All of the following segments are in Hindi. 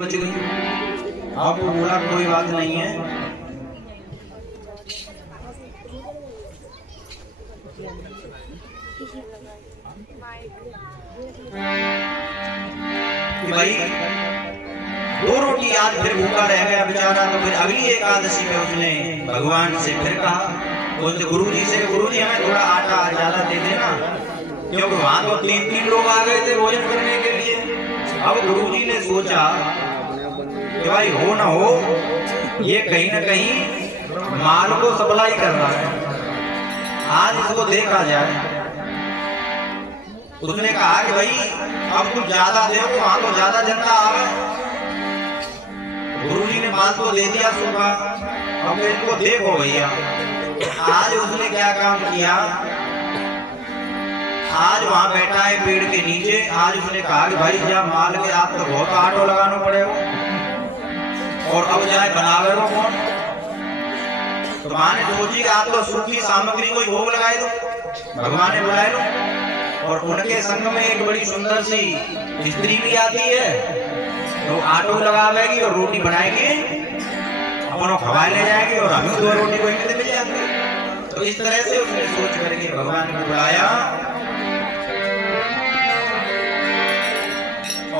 बच गई। आपको बोला कोई बात नहीं है। कि भाई 2 रोटी आज फिर भूखा रह गया बेचारा। तो फिर अगली एकादशी में उसने भगवान से फिर कहा, बोलते गुरुजी से, गुरुजी हमें थोड़ा आटा ज्यादा दे देना, क्योंकि वहां तो 3 लोग आ गए थे भोजन करने के लिए। अब गुरुजी ने सोचा कि भाई हो ना हो ये कहीं ना कहीं माल को सप्लाई कर रहा है, आज इसको देखा जाए। उसने कहा कि भाई अब तुम ज्यादा दे, वहां तो ज्यादा जनता आवे। गुरुजी ने माल तो दे दिया सुबह, अब इनको देखो भैया। आज उसने क्या काम किया, आज वहां बैठा है पेड़ के नीचे। आज उसने कहा कि भाई जब माल के आप तो बहुत आटो लगाना पड़ेगा, और अब जाए बनावे वो कौन। तो मां ने सोची कि आप तो सूखी सामग्री को भोग लगाए दो, भगवान ने बुलाए लो। और उनके संग में एक बड़ी सुंदर सी स्त्री भी आती है, तो आटो लगावेगी और रोटी बनाएगी, अपनों खवा ले जाएगी और हमें 2 रोटी कोई मिल जाती। तो इस तरह से उसने सोच करके भगवान को बुलाया।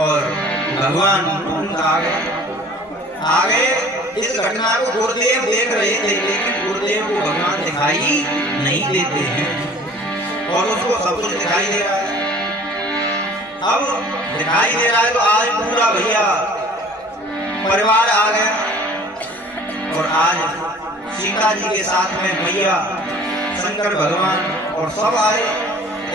और भगवान आगे इस घटना को गुरुदेव देख रहे थे, लेकिन गुरुदेव को भगवान दिखाई नहीं देते हैं, और उसको सब कुछ दिखाई दे रहा है। अब दिखाई दे रहा है तो आज पूरा भैया परिवार आ गया, और आज सीता जी के साथ में मैया शंकर भगवान और सब आए।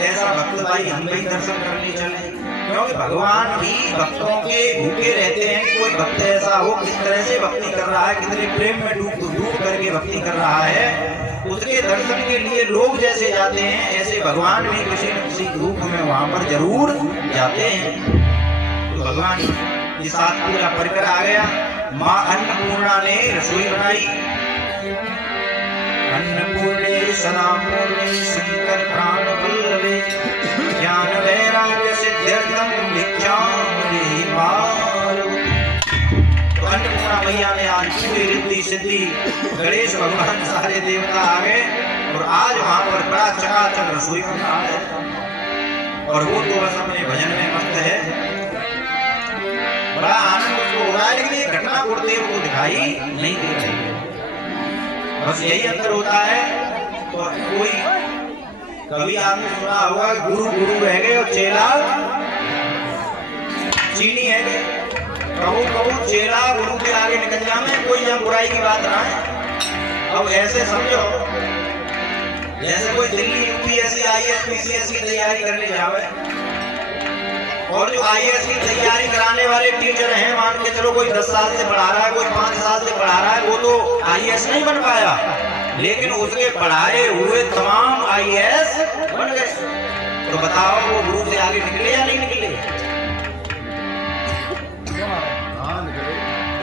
ऐसा भक्त भाई हम भी दर्शन करने चले, क्योंकि भगवान भी भक्तों के भूखे रहते हैं कि कोई भक्त ऐसा हो किस तरह से भक्ति कर रहा है, कितने प्रेम में डूब करके भक्ति कर रहा है। उसके दर्शन के लिए लोग जैसे जाते हैं, ऐसे भगवान भी किसी न किसी रूप में वहां पर जरूर जाते हैं। तो भगवान के साथ पूरा परिकर आ गया। माँ अन्नपूर्णा ने रसोई बनाई। अन्नपूर्णे सदा पूर्णे शंकर प्राण वल्लभे, ज्ञान वैराग्य सिद्ध्यर्थम भिक्षामि पार्वती। तो अन्नपूर्णा मैया ने आज पूरी रिद्धि सिद्धि, गणेश भगवान सारे देवता आ गए, और आज वहां पर बड़ा चकाचक रसोई बन रहा है। और वो तो बस अपने भजन में मस्त है, बड़ा आनंद उसको हो रहा है, लेकिन ये घटना गुरुदेव को दिखाई नहीं दे रही है। बस यही अंतर होता है। तो कोई कभी आपने सुना होगा गुरु गुरु रह गए और चेला चीनी है गए। कबू कबू चेला गुरु के आगे निकल जाए, कोई यहाँ बुराई की बात ना है। अब ऐसे समझो जैसे कोई दिल्ली यूपीएससी आईएएस पीसीएस की तैयारी करने जावे, और जो आईएएस की तैयारी कराने वाले टीचर हैं, मान के चलो कोई 10 साल से पढ़ा रहा है, कोई 5 साल से पढ़ा रहा है, वो तो आईएएस नहीं बन पाया, लेकिन उसके पढ़ाए हुए तमाम आईएएस बन गए। तो बताओ वो गुरु से आगे निकले या नहीं निकले।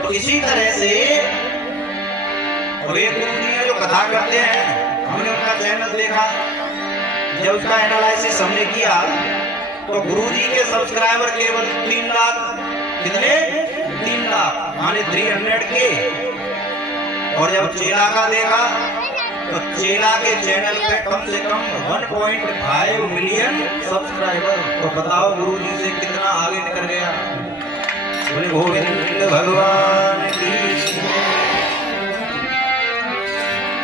तो इसी तरह से और एक गुरु जी है जो कथा करते हैं, हमने उनका चैनल देखा, जब उसका एनालिसिस हमने किया तो गुरुजी के सब्सक्राइबर केवल 3 लाख, कितने 3 लाख माने 300 के। और जब चेला का देखा तो चेला के चैनल पे कम से कम 1.5 मिलियन सब्सक्राइबर। तो बताओ गुरुजी से कितना आगे निकल गया। बोले गोविंद भगवान की।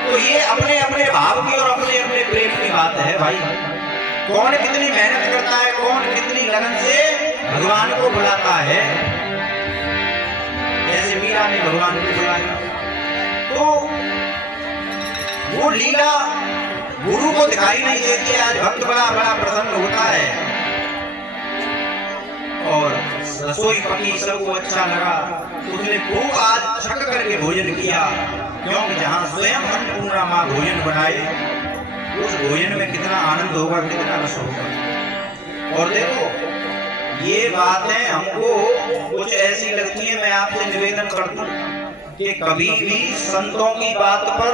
तो ये अपने अपने भाव की और अपने अपने प्रेम की बात है भाई। कौन कितनी मेहनत करता है, कौन कितनी लगन से भगवान को बुलाता है। जैसे मीरा ने भगवान को बुलाया, तो वो लीला गुरु को दिखाई नहीं देती है। आज भक्त बड़ा बड़ा प्रसन्न होता है, और रसोई पकी, सबको अच्छा लगा, उसने खूब आज छक करके भोजन किया, क्योंकि जहाँ स्वयं अन्नपूर्णा माँ भोजन बनाए, उस भोजन में कितना आनंद होगा, कितना रस होगा। और देखो ये बातें हमको कुछ ऐसी लगती है, मैं आपसे निवेदन करता हूँ कि कभी भी संतों की बात पर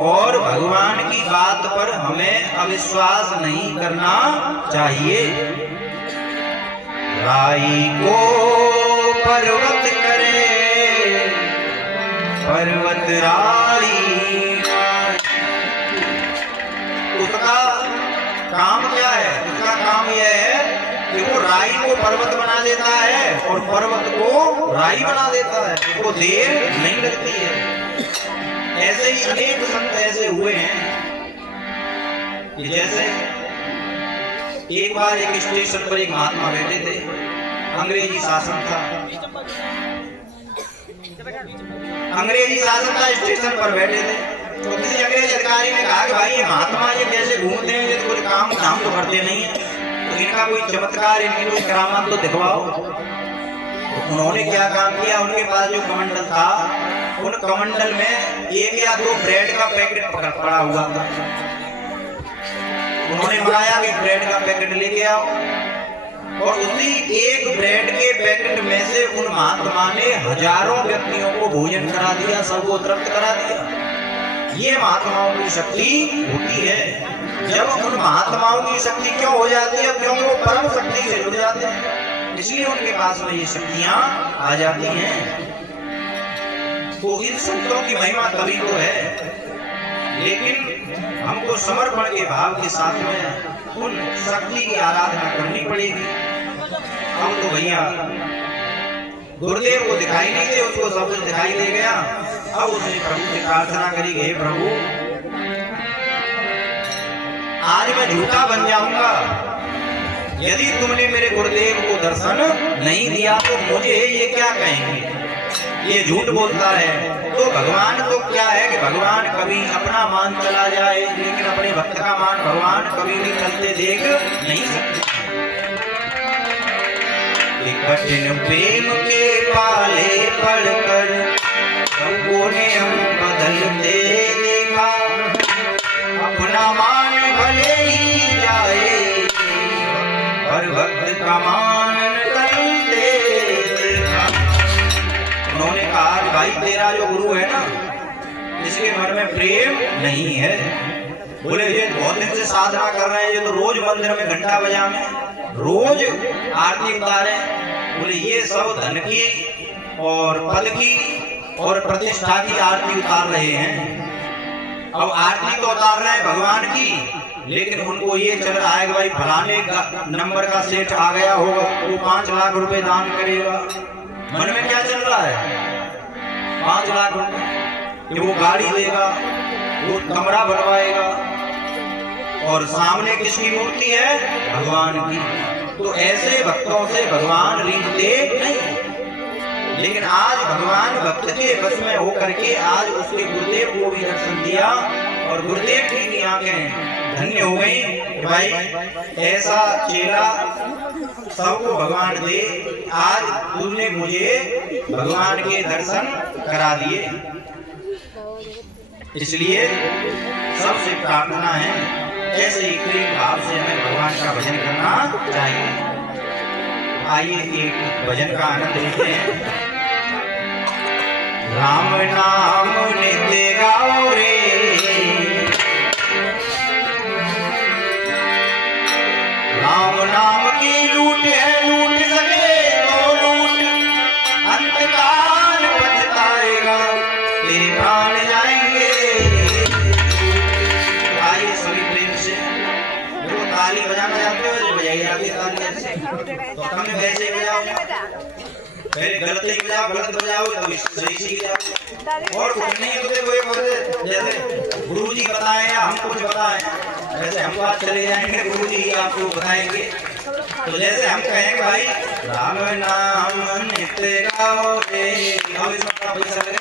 और भगवान की बात पर हमें अविश्वास नहीं करना चाहिए। राई को पर्वत करे पर्वत राई। उसका काम क्या है? उसका काम यह है कि वो राई को पर्वत बना देता है और पर्वत को राई बना देता है, उसको देर नहीं लगती है। ऐसे ही अनेक संत ऐसे हुए हैं कि जैसे एक बार एक स्टेशन पर एक महात्मा बैठे थे, अंग्रेजी शासन था, अंग्रेजी शासन था, स्टेशन पर बैठे थे। तो किसी अंग्रेज अधिकारी ने कहा कि भाई ये महात्मा ये कैसे घूमते हैं, ये कोई काम धाम तो करते नहीं है, तो इनका कोई चमत्कार, इनकी कोई करामात तो दिखवाओ। तो उन्होंने क्या काम किया, उनके पास जो कमंडल था उन कमंडल में 1 या 2 ब्रेड का पैकेट पड़ा हुआ था। उन्होंने बताया कि ब्रेड का पैकेट लेके आओ, और उसी एक ब्रेड के पैकेट में से उन महात्मा ने हजारों व्यक्तियों को भोजन करा दिया, सबको तृप्त करा दिया। ये महात्माओं की शक्ति होती है। जब उन महात्माओं की शक्ति क्यों हो जाती है? क्योंकि वो परम शक्ति से जुड़ जाते हैं, इसलिए उनके पास में ये शक्तियां आ जाती हैं। तो इन संतों की महिमा तभी तो है, लेकिन हमको समर्पण के भाव के साथ में उन शक्ति की आराधना करनी पड़ेगी। हम तो भैया गुरुदेव को दिखाई नहीं दे, उसको सब कुछ दिखाई दे गया। अब उसने प्रभु से प्रार्थना करी, हे प्रभु आज मैं झूठा बन जाऊंगा, यदि तुमने मेरे गुरुदेव को दर्शन नहीं दिया तो मुझे ये क्या कहेंगे, ये झूठ बोलता है। तो भगवान तो क्या है कि भगवान कभी अपना मान चला जाए, लेकिन अपने भक्त का मान भगवान कभी भी चलते देख नहीं सकते। कठिन प्रेम के पाले पड़कर सबको ने हम बदलते देखा, अपना मान भले ही जाए पर भक्त का मान निकलते देखा। उन्होंने कहा भाई तेरा जो गुरु है ना, इसके मन में प्रेम नहीं है। बोले ये बहुत दिन से साधना कर रहे हैं, ये तो रोज मंदिर में घंटा बजाने, रोज आरती उतारे। बोले ये सब धन की और पद की और प्रतिष्ठा की आरती उतार रहे हैं। अब आरती तो उतार रहे हैं भगवान की, लेकिन उनको ये चल रहा है कि भाई फलाने नंबर का सेठ आ गया होगा, वो 5 लाख रुपए दान करेगा। मन में क्या चल रहा है? 5 लाख रुपए कि वो गाड़ी देगा, वो कमरा बनवाएगा, और सामने किसकी मूर्ति है? भगवान की। तो ऐसे भक्तों से भगवान रीझते नहीं। लेकिन आज भगवान भक्त के बस में होकर के आज उसके गुरुदेव को भी दर्शन दिया, और गुरुदेव की भी आंखें धन्य हो गई कि भाई ऐसा चेला सबको भगवान दे। आज तुमने मुझे भगवान के दर्शन करा दिए। इसलिए सबसे प्रार्थना है ऐसे ही प्रेम भाव से हमें भगवान का भजन करना चाहिए। आइए एक भजन का आनंद लेते हैं। राम नाम नित्य गाओ रे, राम नाम की लूट है, लूट सके तो लूट, अंतकाल पछताएगा तेरे प्राण जाएंगे। आइए सभी प्रेम से जो ताली बजाना जानते हो बजाइए, आगे ताली ऐसे तो कम वैसे बजाओ, पहले गलत ही बजाओ, गलत बजाओ तब सही सीख जाओ। और कुछ नहीं तो देखो एक जैसे गुरुजी बताए या हम कुछ बताएं, वैसे हम बात चले जाएंगे, गुरुजी आपको बताएंगे। तो जैसे हम कहेंगे भाई राम नाम नित्य गाओ रे, हम इसमें पैसा लगे,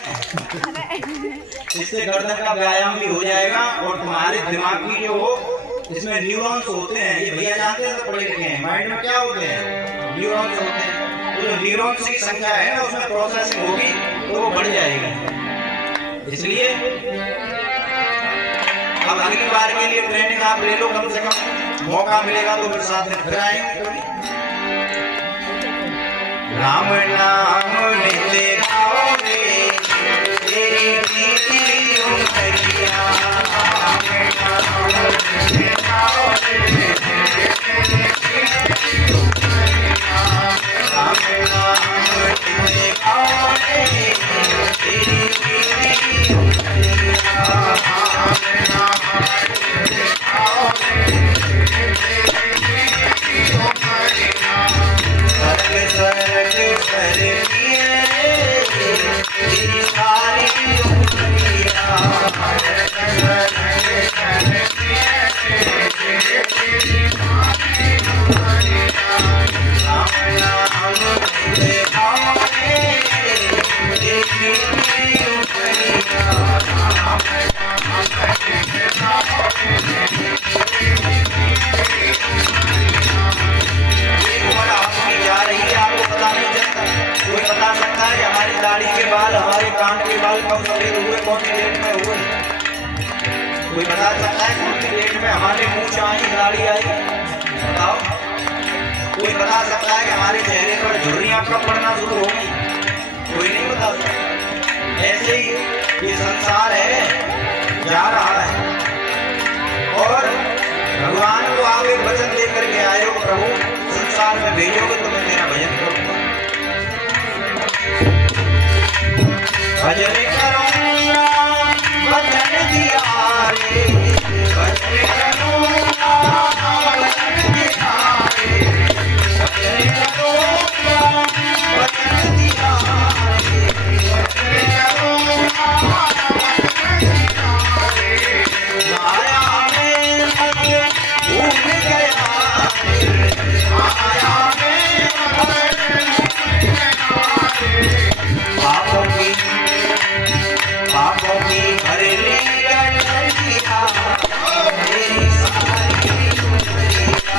इससे गर्दन का व्यायाम भी हो जाएगा और तुम्हारे दिमाग की जो इसमें न्यूरॉन्स होते हैं, ये भैया जानते हैं, तो पढ़े लिखे हैं, माइंड में क्या होते हैं? न्यूरॉन्स होते हैं। तो जो न्यूरॉन्स की संख्या है ना उसमें प्रोसेसिंग होगी तो वो बढ़ जाएगी। इसलिए अब अगली बार के लिए ट्रेनिंग आप ले लो, कम से कम मौका मिलेगा तो फिर साथ में फिर आएंगे कभी। राम नाम नित्य गाओ रे, तेरी प्रीति उमरिया, राम नाम नित्य गाओ रे, राम नाम है कि हमारी दाढ़ी के बाल, हमारे कान के बाल कब सफेद हुए, कौन सी डेट में हुए? कोई बता सकता है कौन सी डेट में हमारे मूंछ आई, दाढ़ी आई? बताओ। कोई बता सकता है कि हमारे चेहरे पर झुर्रियां कब पड़ना शुरू हो गई? कोई नहीं बता सकता। ऐसे ही ये संसार है, जा रहा है। और भगवान को आप एक वचन दे करके आए हो, प्रभु संसार में भेजोगे तो मैं तेरा भजन करूंगा। भजन करूंगा वचन दिया रे, भजन करूंगा वचन दिया रे, भजन करूंगा वचन दिया रे, भजन करूंगा वचन दिया रे। माया में मन भूल गया रे, माया में मन भूल गया रे। पापों की भर ली गलियां, मेरी सारी दुनिया। पापों की भर ली गलियां, परमेश्वर की मेरी सारी दुनिया।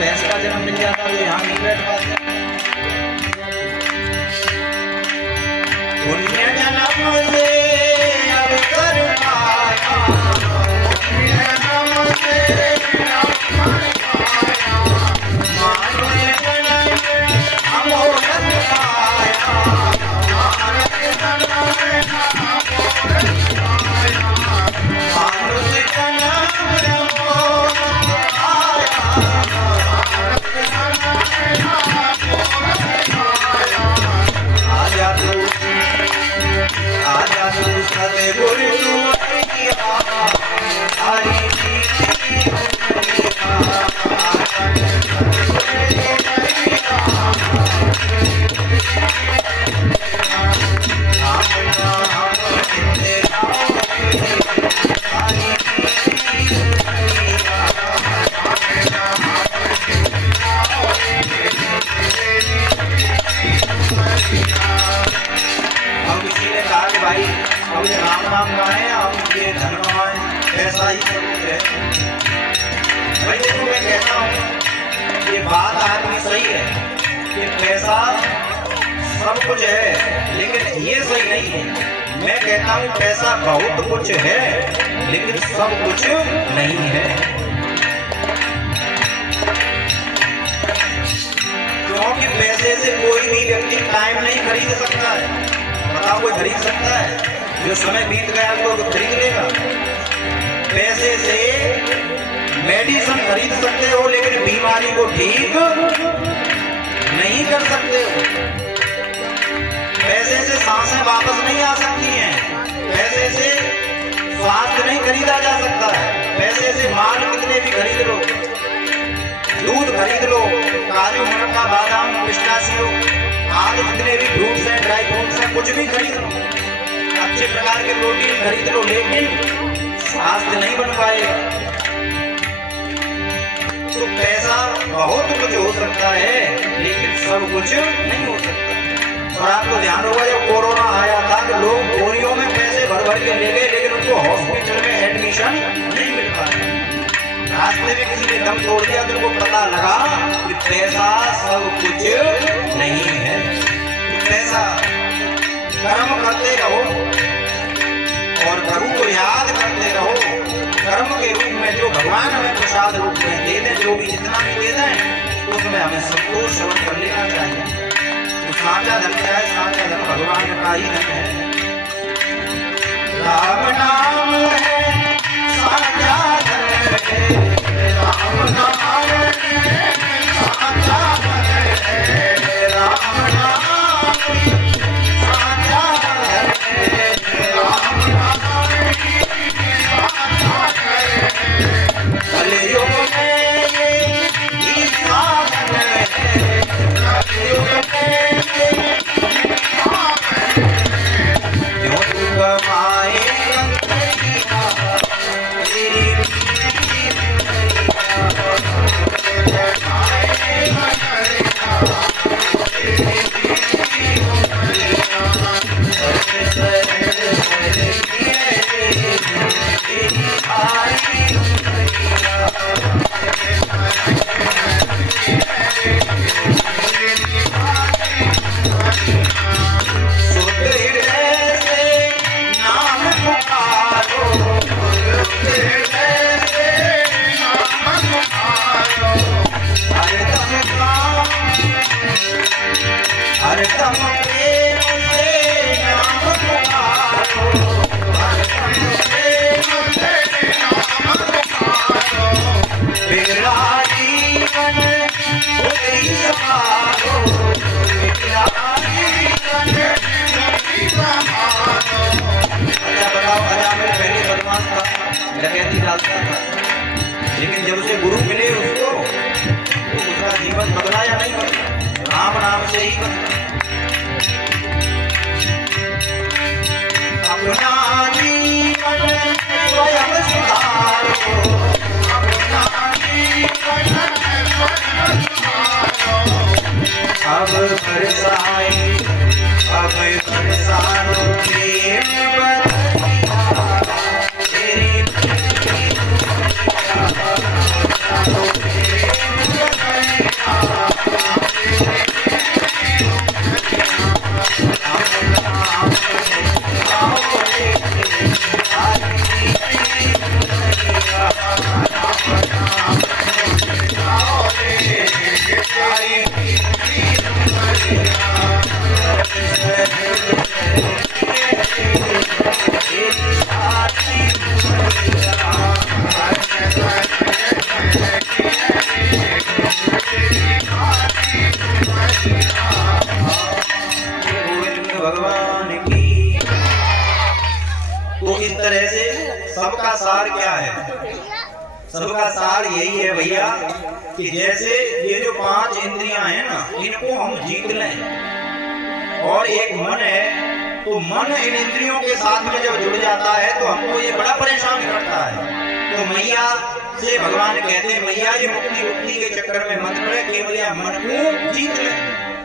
भैंस का जन्म मिल जाता तो यहाँ नहीं बैठ पाते। पुण्य जन्म से अवसर पाया, पुण्य जन्म से अवसर पाया, मानव जन्म अमोघ पाया, मानव जन्म अमोघ पाया, मानव जन्म सतगुरु राम नाम गाए, आप ये धन कमाए, ऐसा ही सब कुछ है। भाई देखो मैं कहता हूँ ये बात आदमी सही है कि पैसा सब कुछ है, लेकिन ये सही नहीं है। मैं कहता हूँ पैसा बहुत कुछ है लेकिन सब कुछ नहीं है। क्योंकि पैसे से कोई भी व्यक्ति टाइम नहीं खरीद सकता है। बताओ कोई खरीद सकता है? जो समय बीत गया तो खरीद लेगा। पैसे से मेडिसिन खरीद सकते हो लेकिन बीमारी को ठीक नहीं कर सकते हो। पैसे से सांसें वापस नहीं आ सकती हैं। पैसे से स्वास्थ्य नहीं खरीदा जा सकता है। पैसे से माल कितने भी खरीद लो, दूध खरीद लो, काजू मुनक्का बादाम पिस्ताशियो आदि जितने भी फ्रूट्स हैं, ड्राई फ्रूट्स हैं, कुछ भी खरीद लो, अच्छे प्रकार के प्रोटीन खरीद लो, लेकिन स्वास्थ्य नहीं बन पाएगा। तो पैसा बहुत कुछ हो सकता है लेकिन सब कुछ नहीं हो सकता। और आपको ध्यान होगा जब कोरोना आया था कि लोग बोरियों में पैसे भर भर के ले गए लेकिन उनको हॉस्पिटल में एडमिशन नहीं मिल पाया। रास्ते में किसी ने दम तोड़ दिया तो उनको पता लगा कि पैसा सब कुछ नहीं है। पैसा कर्म करते रहो और प्रभु को याद करते रहो। कर्म के रूप में जो भगवान हमें प्रसाद रूप में दे दें, जो भी जितना भी दे दें, उसमें हमें संतोष श्रवण कर लेना चाहिए। तो साचा धन क्या है? साचा धन भगवान का ही धन है। राम नाम है साचा धन है, राम नाम है साचा धन है, राम नाम साचा धन है, राम नाम साचा धन है। कलयुग में ये साधन है, कलयुग में जो तू कमाए लेकिन जब उसे गुरु मिले उसको, तो उसका जीवन बदला या नहीं बदला? राम नाम से ही बदला। अपना जीवन स्वयं सुधारो, अपना जीवन स्वयं सुधारो। अब बरसाए, अब बरसानो प्रेम बरसिया, तेरी सबका सार क्या है? सबका सार यही है भैया कि जैसे ये जो 5 इंद्रियां हैं ना, इनको हम जीत लें। और एक मन है, तो मन इन इंद्रियों के साथ में जब जुड़ जाता है तो हमको ये बड़ा परेशान करता है। तो मैया से भगवान कहते हैं, मैया ये मुक्ति के चक्कर में मत पड़े, केवल यह मन को जीत ले।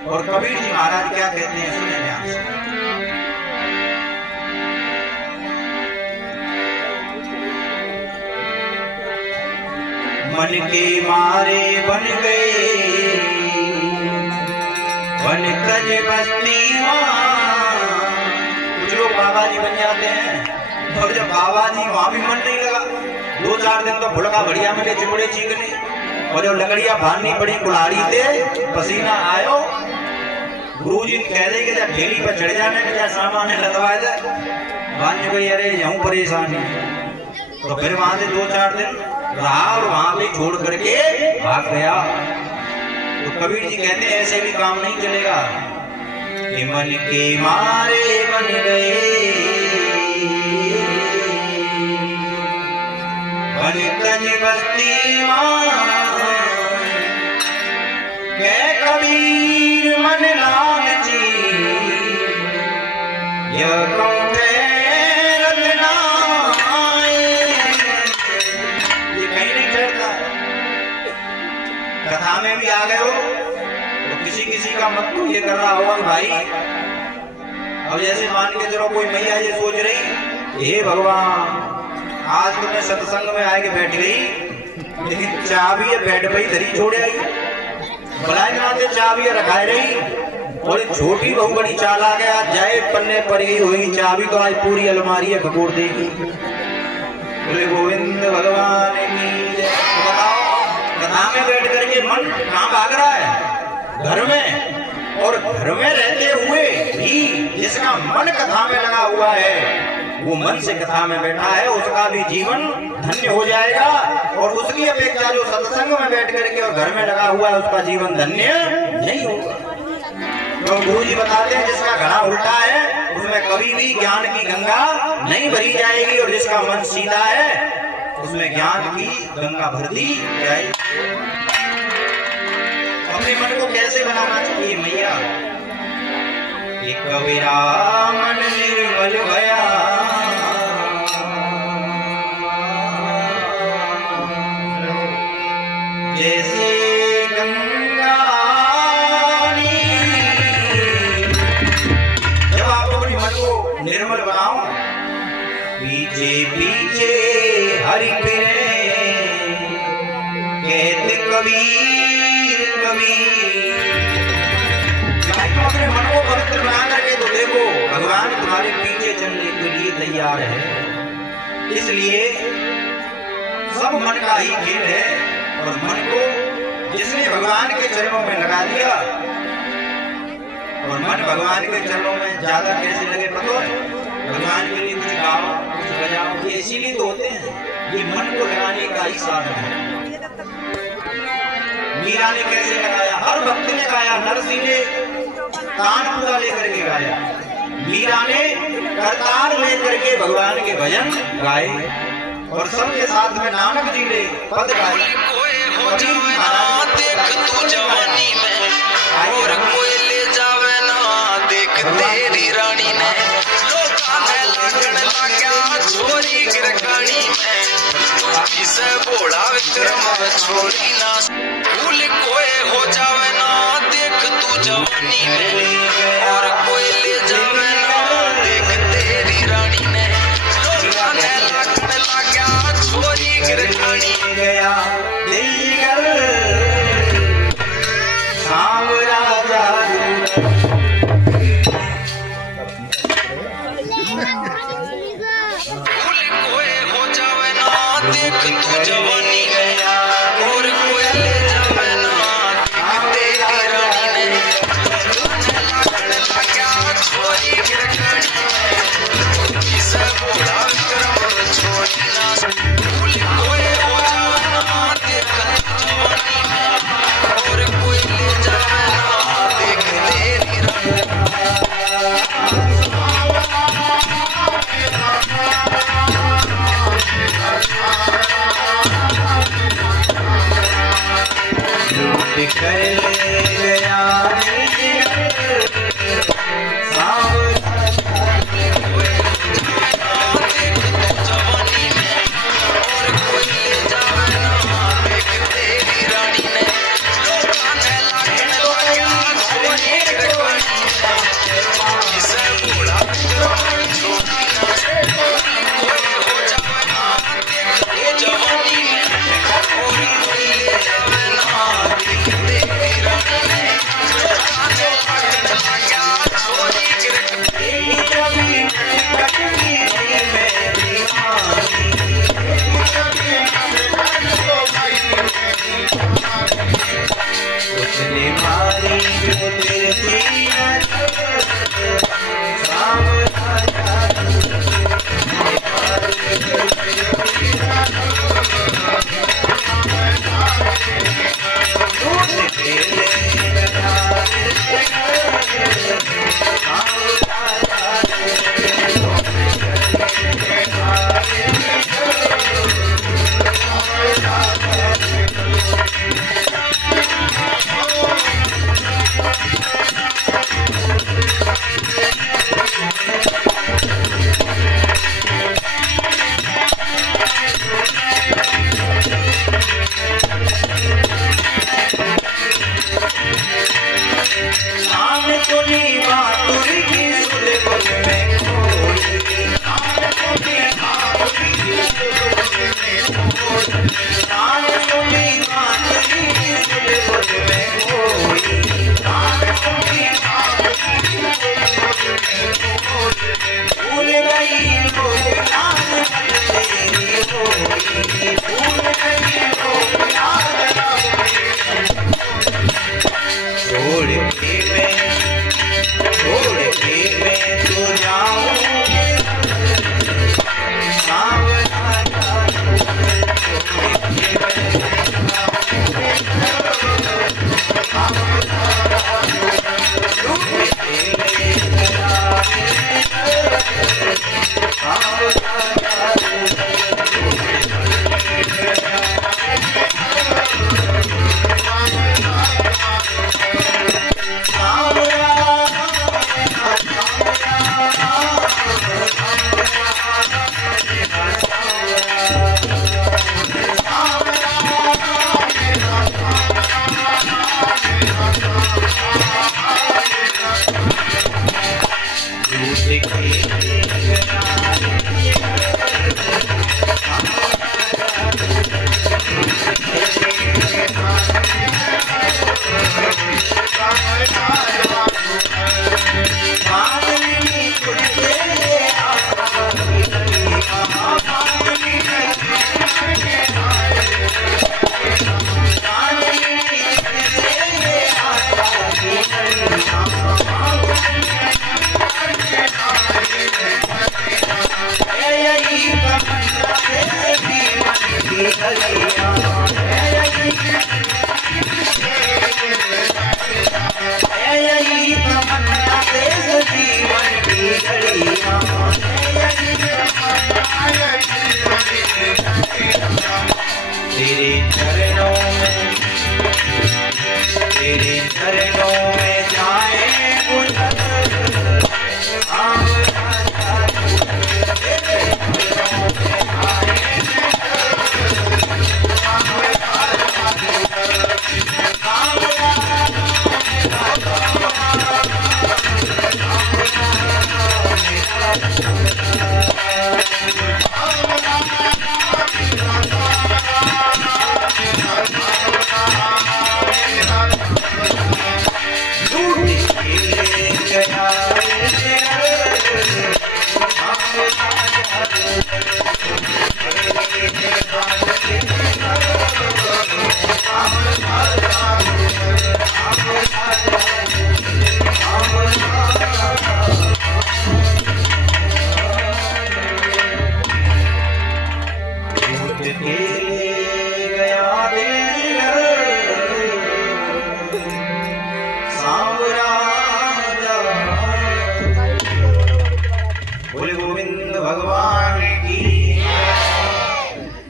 और कबीर जी महाराज क्या कहते हैं, सुने ध्यान से। मन के मारे बन गए बन कज बस्ती। कुछ लोग बाबा जी बन जाते हैं, और जब बाबा जी वहां भी मन नहीं लगा, 2-4 दिन तो फुलका बढ़िया मिले चिपड़े चीकने, और जब लकड़ियां भाननी पड़ी कुल्हाड़ी से, पसीना आयो, गुरुजी कह दे कि जब ठेली पर चढ़ जाने के क्या सामान है लदवाए दे, भान्य भाई अरे जाऊं परेशानी। तो फिर वहां से 2-4 दिन रहा और वहां पे छोड़ करके भाग गया। तो कबीर जी कहते हैं ऐसे भी काम नहीं चलेगा कि मन के मारे बन गए बन कज बस्ती के कबीर मन लालची यह कथा में भी आ गए हो। तो किसी का मत तो ये कर रहा होगा भाई, अब जैसे मान के चलो कोई मैया ये सोच रही, हे भगवान आज तो मैं सत्संग में आके बैठ गई, लेकिन चाबी बेड पे ही धरी छोड़ आई, भलाई नाते चाबी रखाए रही, और एक छोटी बहू बड़ी चालाक है, आज जाए पन्ने पर ही हुई चाबी तो आज पूरी अलमारी है खगोड़ देगी। बोले गोविंद भगवान की जय। तो बताओ कथा में बैठ करके मन कहाँ भाग रहा है? घर में। और घर में रहते हुए भी जिसका मन कथा में लगा हुआ है, वो मन से कथा में बैठा है, उसका भी जीवन धन्य हो जाएगा। और उसकी अपेक्षा जो सत्संग में बैठ करके और घर में लगा हुआ है, उसका जीवन धन्य नहीं होगा। तो गुरु जी बताते हैं जिसका घड़ा उल्टा है उसमें कभी भी ज्ञान की गंगा नहीं भरी जाएगी, और जिसका मन सीधा है उसमें ज्ञान की गंगा भर दी जाएगी। अपने मन को कैसे बनाना चाहिए मैया? एक कबीरा मन निर्मल भया, जैसे गंगा। जब आप अपने मन को निर्मल बनाओ, पीछे पीछे हरि फिरे, कहते कबीर कबीर। अपने मन को पवित्र बना करके तो देखो, भगवान तुम्हारे पीछे चलने के लिए तैयार है। इसलिए सब मन का ही खेल है, और मन को जिसने भगवान के चरणों में लगा दिया, और मन भगवान के चरणों में ज्यादा कैसे लगे पता है? भगवान के लिए कुछ गाओ कुछ बजाओ, ये इसीलिए तो होते हैं, ये मन को लगाने का ही साधन है। मीरा ने कैसे लगाया? हर भक्त ने गाया, नरसिंह ने तानपुरा लेकर के गाया, मीरा ने करतार लेकर के भगवान के भजन गाए, और सबके साथ में नानक जी ने पद गाए। देख तू जवानी में और कोई ले जावे ना, देख तेरी रानी ने लोका ने लगन लगा छोरी गिरकानी में, तू किसे बोला विक्रम छोरी ना, भूल कोई हो जावे ना, देख तू जवानी में और कोई ले जावे ना, देख तेरी रानी ने लोका ने लगन लगा छोरी गिरकानी गया देख तू जवानी गया और कोई ले जावे ना, देख तेरी रानी ने लगन लगा छोरी गिरकानी में, किसे बोला विक्रम छोरी ना, भूल कोई हो जावे ना, देख तू जवानी में और कोई ले जावे ना, देख तेरी रानी ने। तमन्ना से जीवन की गलियां, यही तमन्ना से जीवन की गलियां, तेरे चरणों में, तेरे चरणों में जाए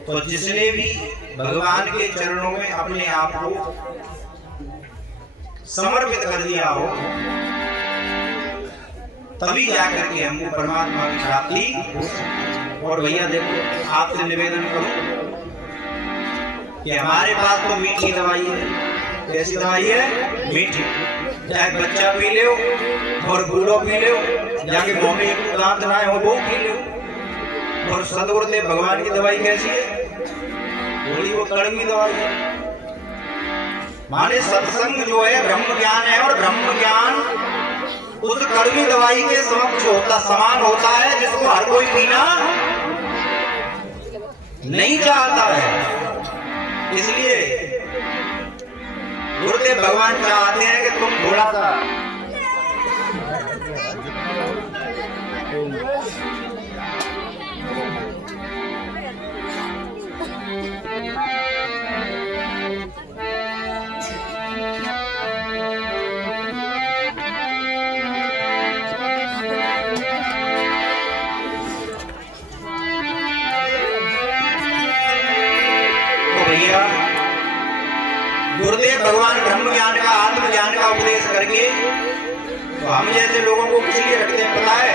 तो जिसने भी भगवान के चरणों में अपने आप को समर्पित कर दिया हो, तभी जाकर के हमको परमात्मा की प्राप्ति हो। और भैया देखो, आपसे निवेदन करूं कि हमारे पास तो मीठी दवाई है। कैसी दवाई है? मीठी। चाहे बच्चा पी लो और बूढ़ो पी लो, जाके मुंह में एक दांत ना हो वो पी लो। और सदगुरुदेव भगवान की दवाई कैसी है? थोड़ी वो कड़वी दवाई है। माने सत्संग जो है ब्रह्म ज्ञान है, और ब्रह्म ज्ञान उस कड़वी दवाई के समक्ष होता, समान होता है, जिसको हर कोई पीना नहीं चाहता है। इसलिए गुरुदेव भगवान चाहते हैं कि तुम थोड़ा सा गुरुदेव भगवान ब्रह्म ज्ञान का, आत्म ज्ञान का उपदेश करके तो हम जैसे लोगों को किस लिए रखते हैं पता है?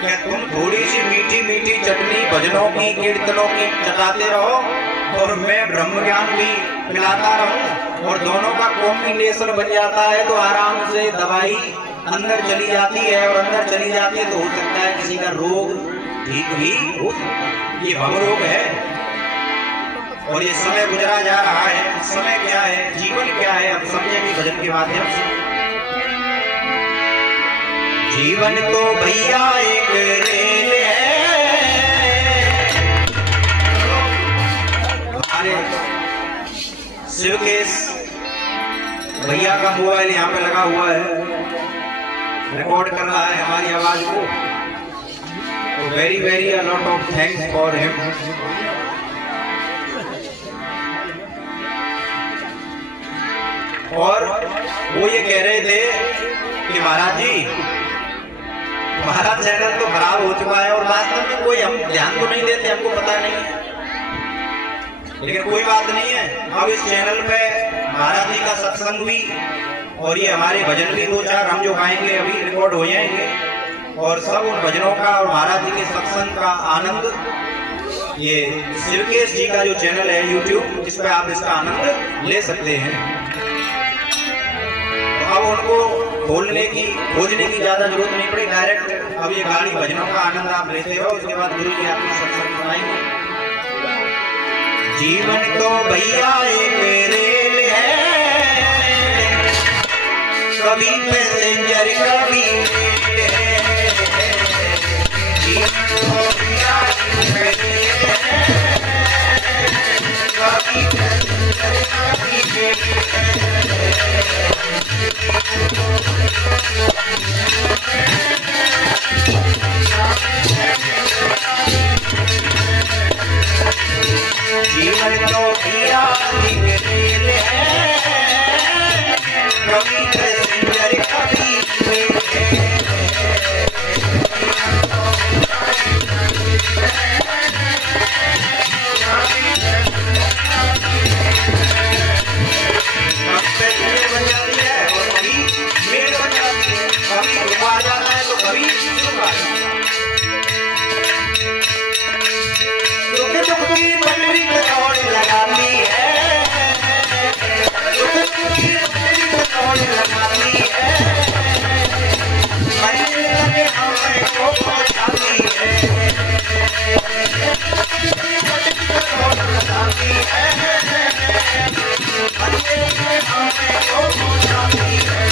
क्या तुम थोड़ी सी मीठी मीठी चटनी भजनों की, कीर्तनों की चटाते रहो और मैं ब्रह्म ज्ञान भी मिलाता रहूं, और दोनों का कॉम्बिनेशन बन जाता है तो आराम से दवाई अंदर चली जाती है, और अंदर चली जाती है तो हो सकता है किसी का रोग ठीक भी हो सकता है। ये भव रोग है। और ये समय गुजरा जा रहा है। समय क्या है, जीवन क्या है, अब समझेंगे भजन के माध्यम से। जीवन तो भैया एक रेल है। हमारे शिवकेश भैया का मोबाइल यहाँ पे लगा हुआ है, रिकॉर्ड कर रहा है हमारी आवाज को। तो very very a lot of thanks for him. और वो ये कह रहे थे कि महाराज जी, हमारा चैनल तो खराब हो चुका है, और वास्तव में कोई हम ध्यान तो नहीं देते, हमको पता नहीं है, लेकिन कोई बात नहीं है। अब इस चैनल पे महाराज जी का सत्संग भी, और ये हमारे भजन भी 2-4 हम जो गाएंगे अभी रिकॉर्ड हो जाएंगे, और सब उन भजनों का और महाराज जी के सत्संग का आनंद ये शिवकेश जी का जो चैनल है YouTube, इस पे आप इसका आनंद ले सकते हैं। अब उनको खोजने की ज्यादा जरूरत नहीं पड़ी, डायरेक्ट अब ये गाड़ी भजनों का आनंद आप लेते हो। उसके बाद गुरु जी आपको सत्संग सुनाएंगे। जीवन तो भैया एक रेल है, कभी पैसेंजर कभी जीवन तो भैया एक रेल है, कभी पैसेंजर कभी जीवन तो किया निकले कवि पैसेंजर कवि बन जाती है और कभी मेल बन जाती है, कभी डूबा जाता है तो कभी डूबा दुख दुख की पटरी पे दौड़ लगाती है, दुख दुख की पटरी पे दौड़ लगाती है, मंजिल लगे हमें को पहुंचाती है, दुख की पटरी पे दौड़ लगाती है, मंजिल लगे हमें को पहुंचाती है,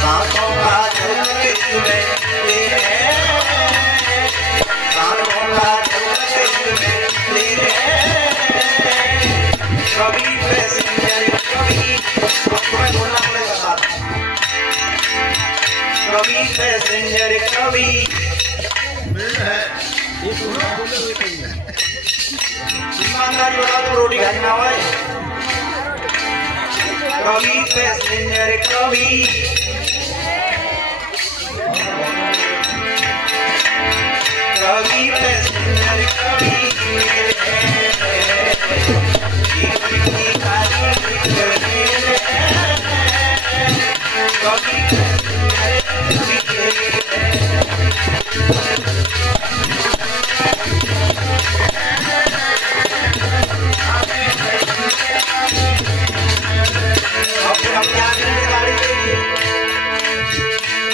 सांसों का झोंका इसमें तेरे सांसों का कभी पैसेंजर कभी बोलना पड़ेगा साथ कभी पैसेंजर कभी ईमानदारी बता दो रोटी खानी ना भाई कभी पैसेंजर कभी कभी पैसेंजर कभी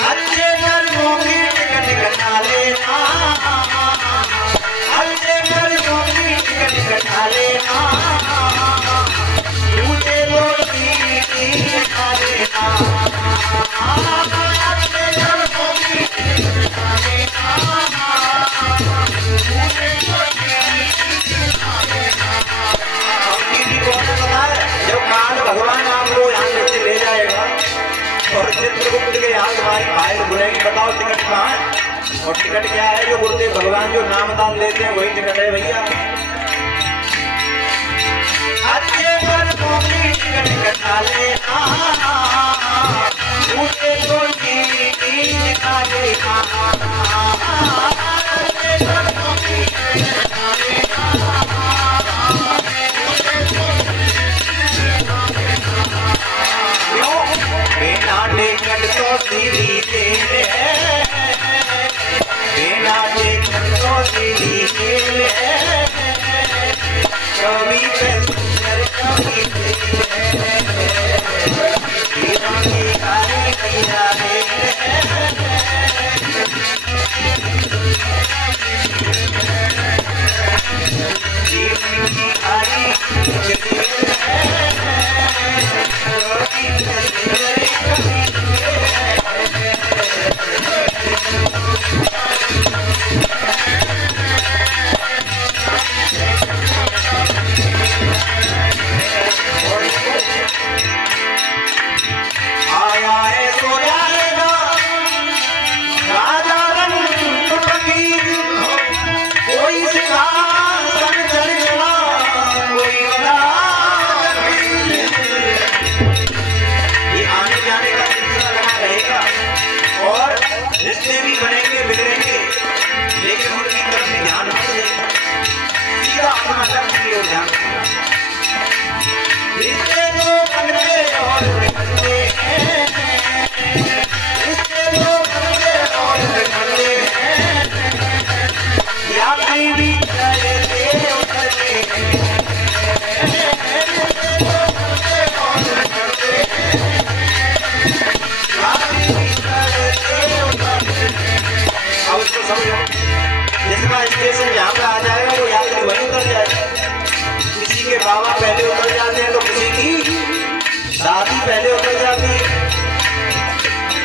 अच्छे कर्मों की टिकट कटा लेना, अच्छे कर्मों की टिकट कटा लेना, झूठे लोग की खा लेना, अच्छे कर्मों की टिकट कटा लेना, झूठे लोग की खा लेना। हमकी भी कौन पता है जब काल भगवान आपको यहाँ से ले जाएगा और चित्रगुप्त के यहाँ तुम्हारी फाइल बुलेगी, बताओ टिकट कहाँ है? और टिकट क्या है? जो गुरुदेव भगवान जो नाम दान लेते हैं वही टिकट है भैया। अच्छे कर्मों की टिकट कटा लेना, झूठे लोग की खा लेना, अच्छे कर्मों की टिकट कटा लेना, बिना टिकट तो सीधी तेरे है, बिना टिकट तो सीधी तेरे है, कभी पैसेंजर कभी जीवन की खाली मैया जीवन की खाली आया है तो जाएगा राजा रंग फकीर, कोई सिंहासन चढ़ चला कोई बड़ा फकीर। ये आने जाने का सिलसिला लगा रहेगा और रिश्ते भी बनेंगे बिगड़ेंगे, लेकिन उनकी तरफ भी ध्यान मत देगा, सीधा अपना लक्ष्य की ओर ध्यान देगा। रिश्ते तो बनते और बिगड़ते हैं, रिश्ते तो बनते और बिगड़ते हैं, यात्री भी चलते उतरते हैं, रिश्ते तो बनते और बिगड़ते हैं, यात्री भी चलते उतरते हैं। अब इसको समझो, जिसका स्टेशन जहाँ पे आ जाएगा वो यात्री वहीं उतर जाएगा। किसी के बाबा पहले उतर जाते हैं तो किसी की दादी पहले उतर जाती है,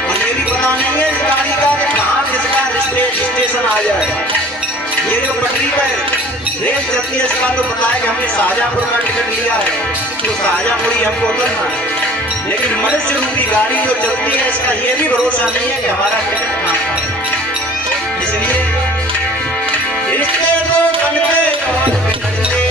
और ये भी पता नहीं है इस गाड़ी का कि कहाँ किसका स्टेशन आ जाए। ये जो पटरी पर रेल चलती है इसका तो पता है कि हमने शाहजहाँपुर का टिकट लिया है तो शाहजहाँपुर ही हमको उतरना है, लेकिन मनुष्य रूपी गाड़ी जो चलती है इसका ये भी भरोसा नहीं है कि हमारा टिकट कहाँ है। इसलिए रिश्ते तो बनते और बिगड़ते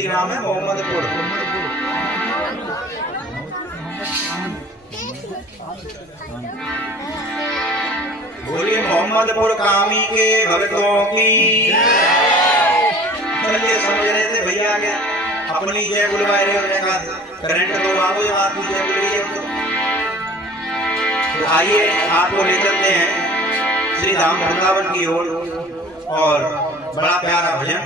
भगवती का नाम है मोहम्मदपुर। बोलिए मोहम्मदपुर कामी के भक्तों की। चलिए समझ रहे थे भैया के अपनी जय बुलवा रहे हो, देखा करंट तो बाबू आपकी जय बुल रही है। तो आइए आपको ले चलते हैं श्री धाम वृंदावन की ओर और बड़ा प्यारा भजन।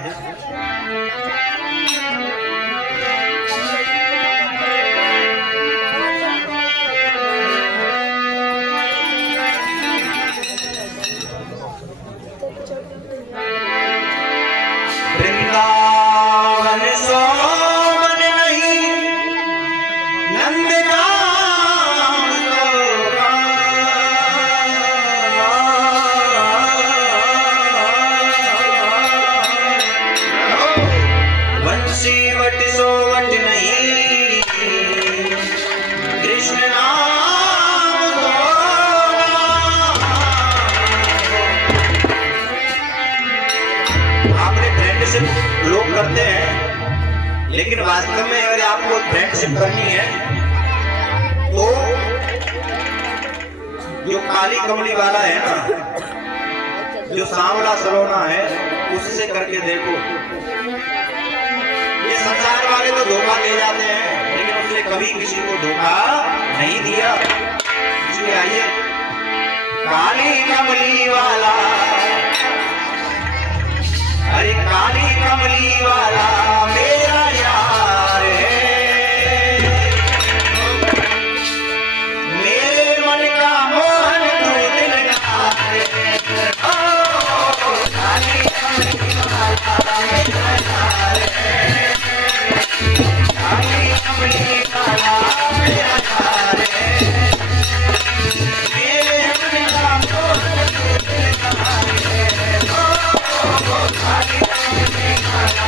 वृंदावन सोमन नहीं नंदगाम सोगाम, वंशी वट सोवट नहीं कृष्ण नाम आपने फ्रेंडशिप लोग करते हैं, लेकिन वास्तव में अगर आपको फ्रेंडशिप करनी है तो जो काली कमली वाला है ना, जो सांवला सलोना है, उससे करके देखो। ये संसार वाले तो धोखा ले जाते हैं, लेकिन उसने कभी किसी को धोखा नहीं दिया। इसलिए आइए काली कमली वाला, अरे काली कमली वाला मेरा यार है, मेरे मन का मोहन तू दिलदार है। ओ काली कमली वाला मेरा यार है, काली कमली वाला मेरा यार है, मेरे मन का मोहन तू दिलदार है। ओ काली कमली वाला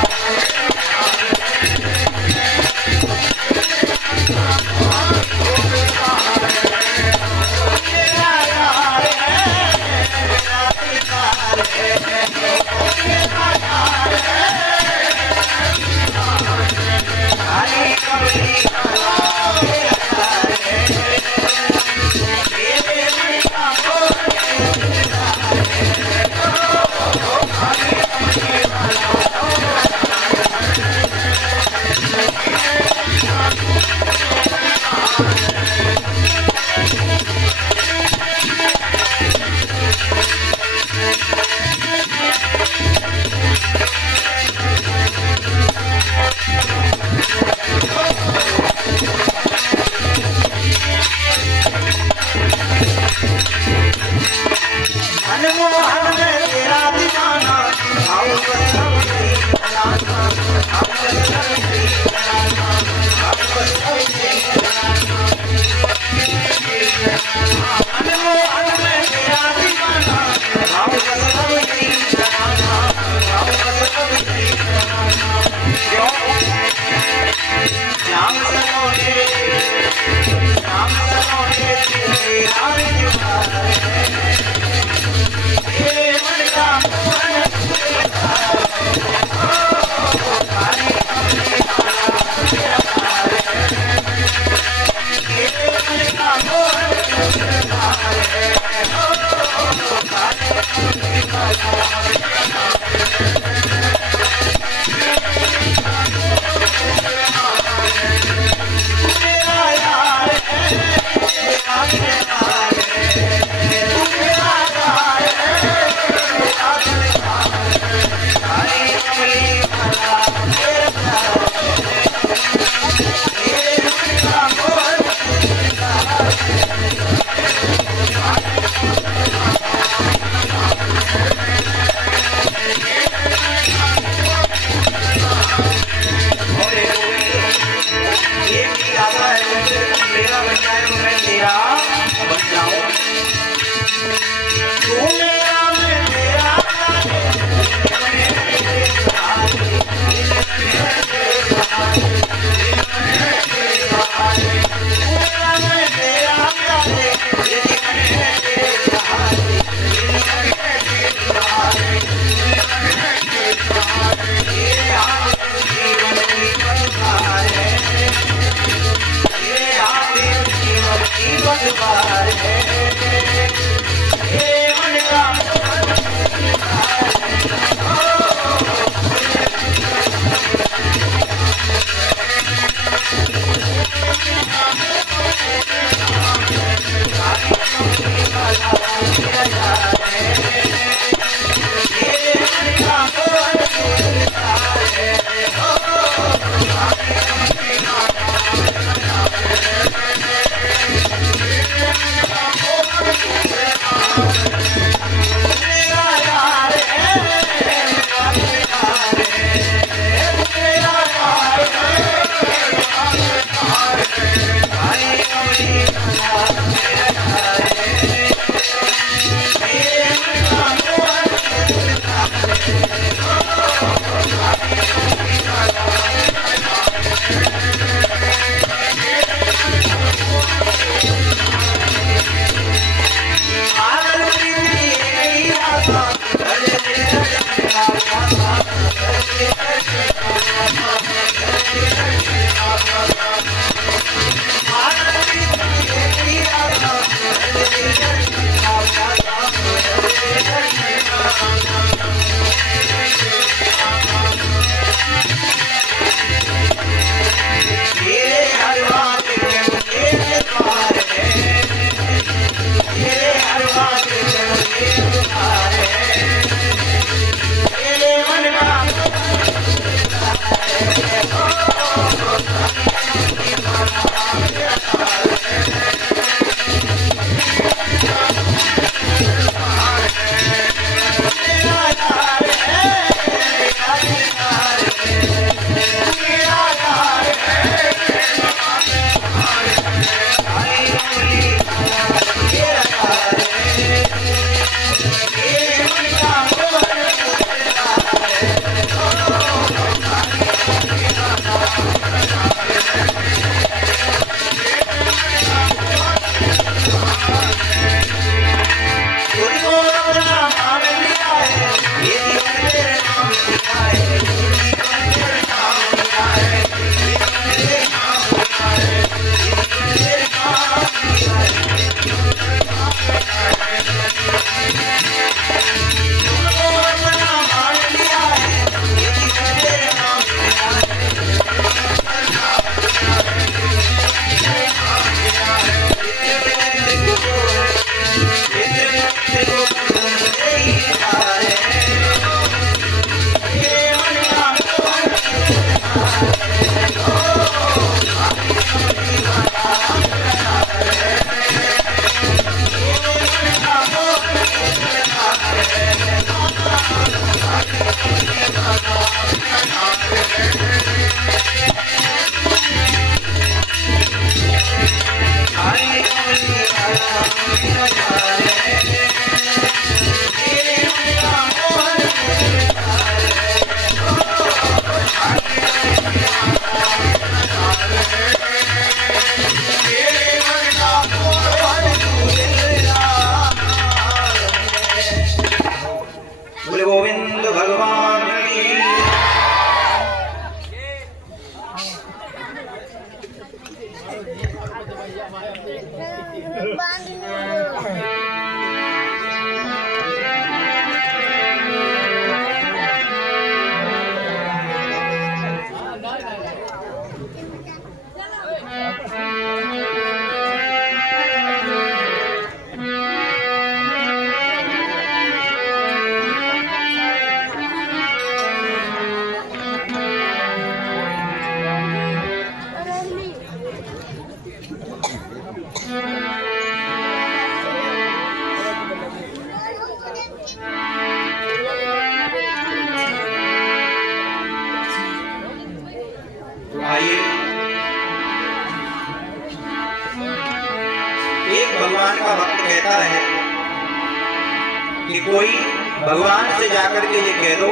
कोई भगवान से जाकर के ये कह दो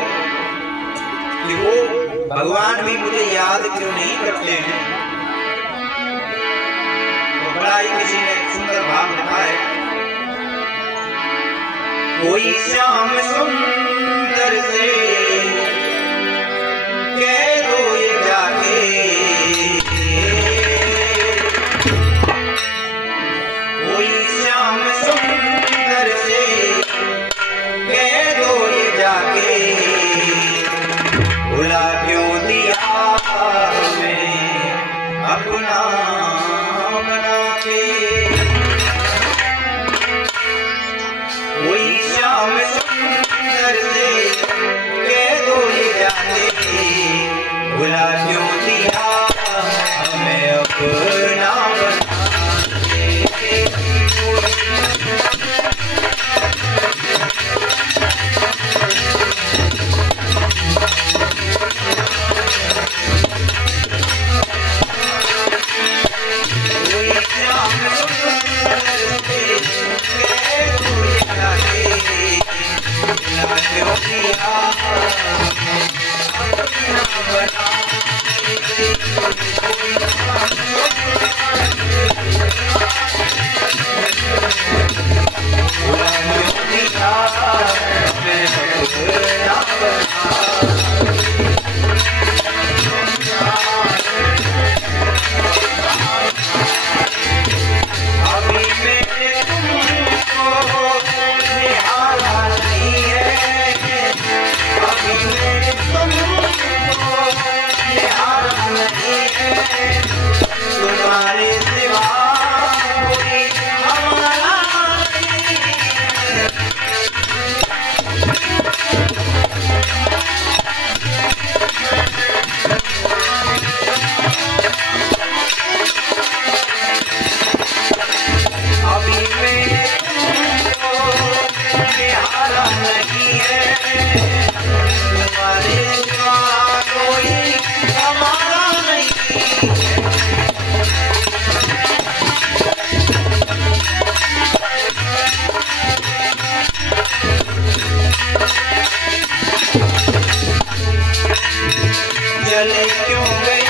कि वो भगवान भी मुझे याद क्यों नहीं करते हैं। तो बड़ा ही किसी ने सुंदर भाव लिखा है, कोई श्याम सुंदर से कह दो ये जाके, कोई श्याम सुंदर से कह दो ये जाके, भुला क्यों दिया हमें अपना बना के। कोई श्याम सुंदर से कह दो ये जाके, भुला क्यों दिया हमें अपना बना के। चले क्यों गए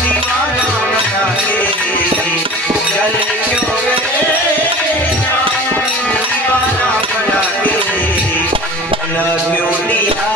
दीवाना बना के, चले क्यों गए दीवाना बना के, भुला क्यों दिया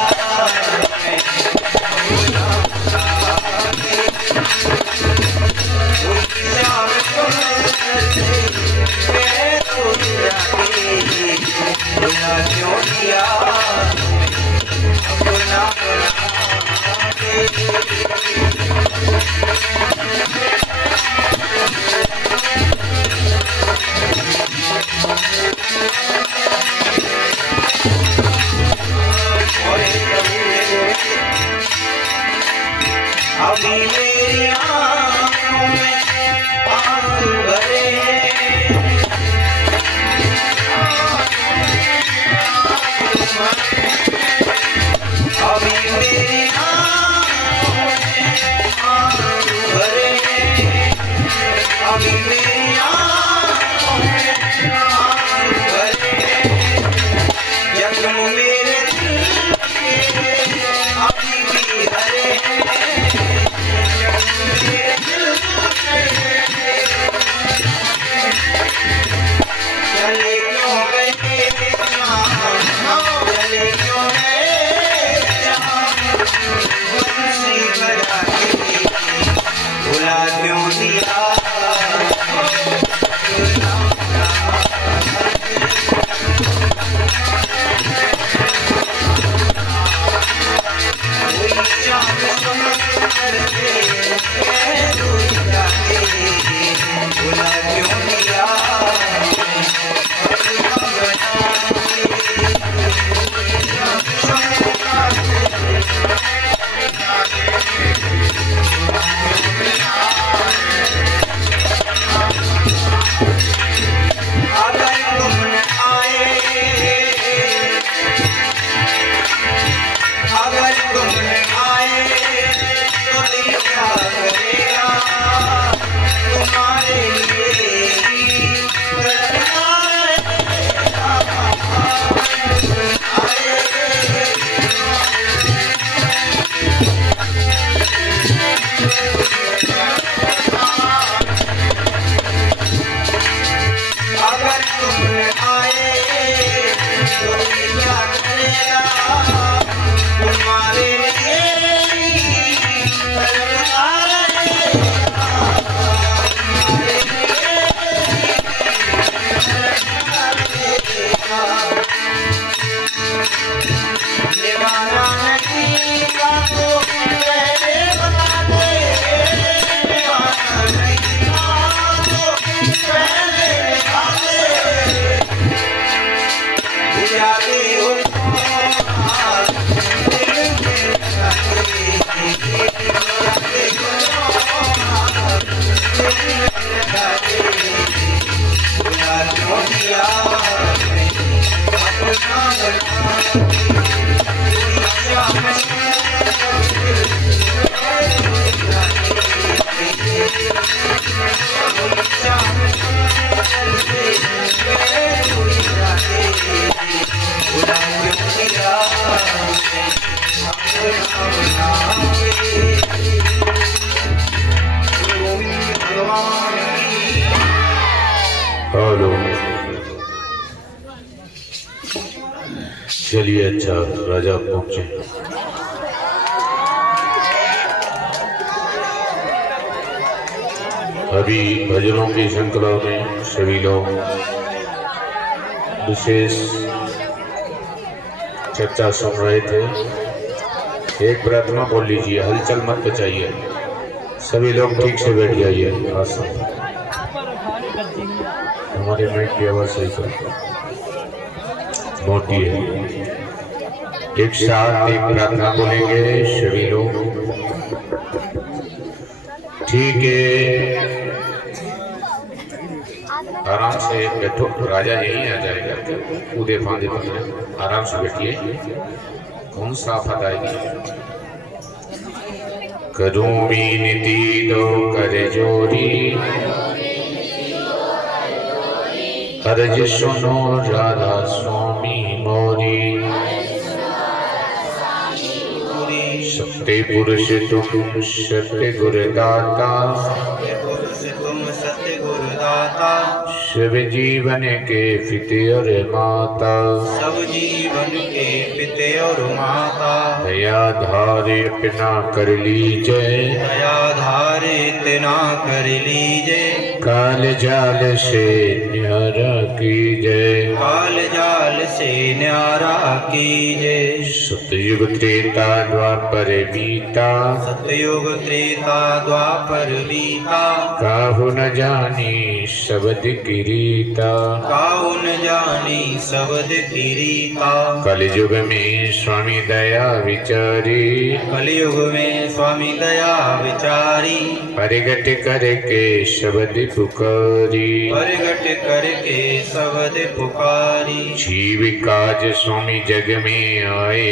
हेलो, चलिए अच्छा राजा पहुंचे। अभी भजनों की श्रृंखला में सभी लोग विशेष चर्चा सुन रहे थे। एक प्रार्थना बोल लीजिए, हलचल मत बचाइए, सभी लोग ठीक से बैठ जाइए। आसन, हमारे माइक की आवाज सही कर मोटी है। एक साथ एक प्रार्थना बोलेंगे सभी लोग, ठीक है? आराम से बैठो, राजा यहीं आ जाएगा। कूदे फांदे पकड़े, आराम से बैठिए। कौन सा आफत आएगी? करूं विनती दो कर जोरी, अर्ज सुनो राधा स्वामी मोरी। सत्य पुरुष तुम सत्य गुरुदाता, सब जीवन के पिते और माता, सब जीवन के पिते और माता। दया धारे अपना कर लीजिए, दया धारे इतना कर लीजिए। काल जाल से न्यारा कीजिए, काल जाल से न्यारा कीजिए। सतयुग त्रेता द्वापर बीता, सतयुग त्रेता द्वापर बीता। काहु न जानी शब्द किरीता, काहु न जानी शब्द किरीता। कलयुग में स्वामी दया विचारी, कलयुग में स्वामी दया विचारी। प्रगट करके शब्द पुकारी, प्रगट करके शब्द पुकारी। जीव काज स्वामी जग में आए,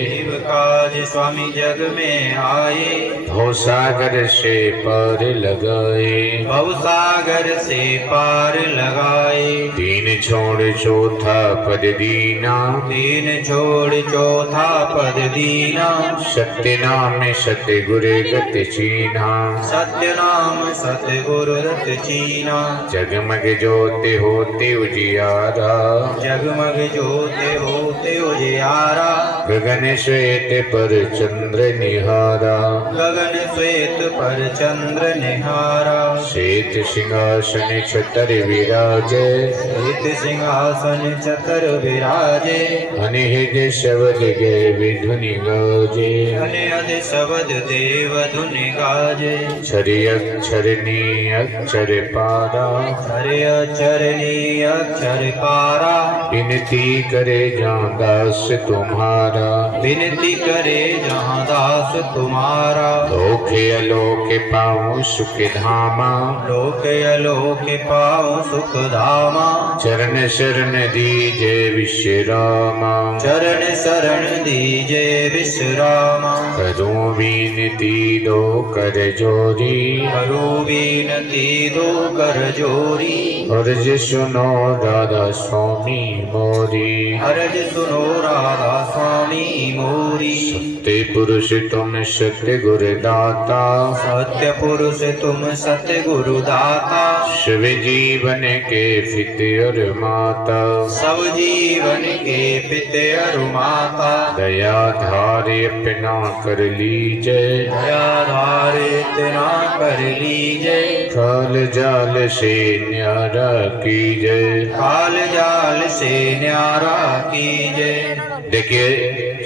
जीव काज स्वामी जग में आए। भव सागर से पार लगाए, भवसागर से पार लगाए। तीन छोड़ चौथा पद दीना, तीन छोड़ चौथा पद दीना। सत्य नाम सत्य गुरु गत चीना, सत्य नाम सत्य गुरु रत चीना। जगमग जोते होते उजियारा, जगमग जोते होते उजियारा। गगन श्वेत पर चंद्र निहारा, गगन श्वेत पर चंद्र निहारा। श्वेत सिंहासन छतर विराजे, श्वेत सिंहासन चतर विराजे। अनिहित शब्द गए विधुनि गाजे, अनहद शब्द देव धुन गाजे। छरि अक्षरनी अक्षर पारा, हरे अक्षरनी अक्षर पारा। विनती करे जहाँ दास तुम्हारा, विनती करे जहाँ दास तुम्हारा। लोके अलोके पाऊँ सुख धामा, लोक अलोक पाऊँ सुख धामा। चरण शरण दीजे विश्रामा, चरण शरण दीजे विश्रामा। करूं विनती दो कर जोरी, करो विनती दो कर जोरी। अर्ज सुनो राधा स्वामी मोरी। अर्ज सुनो राधा स्वामी मोरी। सत्य पुरुष तुम सत्य गुरुदाता, सत्य पुरुष तुम सत्य गुरु दाता। शिव जीवन के पिते और माता, सब जीवन के पिते और माता। दया धारे अपना कर लीजिए, दया धारे इतना कर लीजिए। काल जाल से न्यारा कीजिए। काल जाल से न्यारा कीजिए। देखिए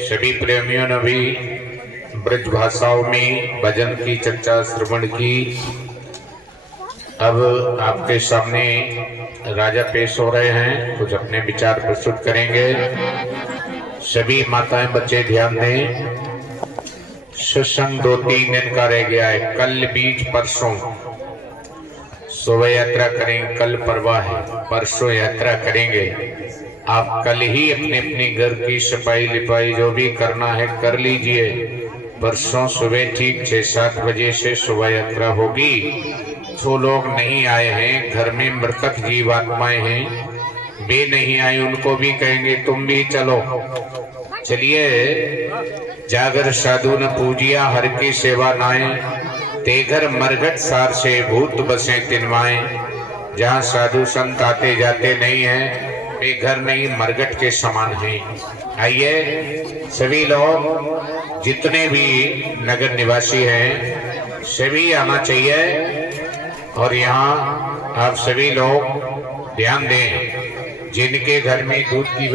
सभी प्रेमियों ने भी ब्रज भाषाओं में भजन की चर्चा श्रवण की। अब आपके सामने राजा पेश हो रहे हैं, कुछ अपने विचार प्रस्तुत करेंगे। सभी माताएं बच्चे ध्यान दें। सत्संग 2-3 दिन का रह गया है, कल बीच परसों शोभा यात्रा करेंगे, कल परवा है, परसों यात्रा करेंगे। आप कल ही अपने अपने घर की सफाई लिपाई जो भी करना है कर लीजिए। परसों सुबह ठीक 6-7 बजे से शोभा यात्रा होगी। जो लोग नहीं आए हैं, घर में मृतक जीव आत्माएं हैं, वे नहीं आए, उनको भी कहेंगे तुम भी चलो। चलिए, जागर साधु न पूजिया हर की सेवा नाए, तेघर मरघट सार से भूत बसे तिनवाए। जहाँ साधु संत आते जाते नहीं हैं, वे घर नहीं मरघट के समान हैं। आइए सभी लोग, जितने भी नगर निवासी हैं, सभी आना चाहिए। और यहाँ आप सभी लोग ध्यान दें, जिनके घर में दूध की